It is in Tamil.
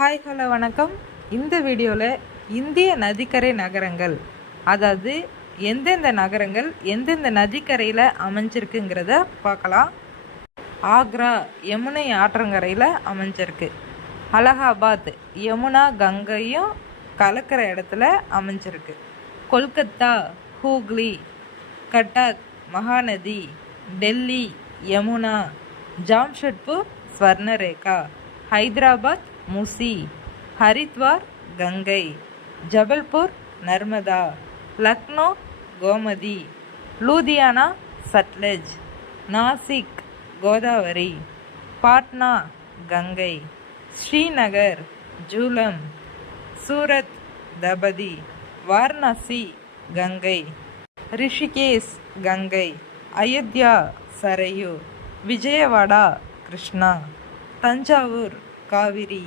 ஹாய் ஹலோ வணக்கம். இந்த வீடியோவில் இந்திய நதிக்கரை நகரங்கள், அதாவது எந்தெந்த நகரங்கள் எந்தெந்த நதிக்கரையில் அமைஞ்சிருக்குங்கிறத பார்க்கலாம். ஆக்ரா யமுனை ஆற்றங்கரையில் அமைஞ்சிருக்கு. அலகாபாத் யமுனா கங்கையும் கலக்கிற இடத்துல அமைஞ்சிருக்கு. கொல்கத்தா ஹூக்ளி, கட்டக் மகாநதி, டெல்லி யமுனா, ஜாம்ஷெட்பூர் ஸ்வர்ணரேகா, ஹைதராபாத் மூசி, ஹரித்வார் கங்கை, ஜபல்பூர் நர்மதா, லக்னோ கோமதி, லூதியானா சட்லஜ், நாசிக் கோதாவரி, பாட்னா கங்கை, ஸ்ரீநகர் ஜூலம், சூரத் தபதி, வாரணாசி கங்கை, ரிஷிகேஷ் கங்கை, அயோத்தியா சரையு, விஜயவாடா கிருஷ்ணா, தஞ்சாவூர் காவிரி.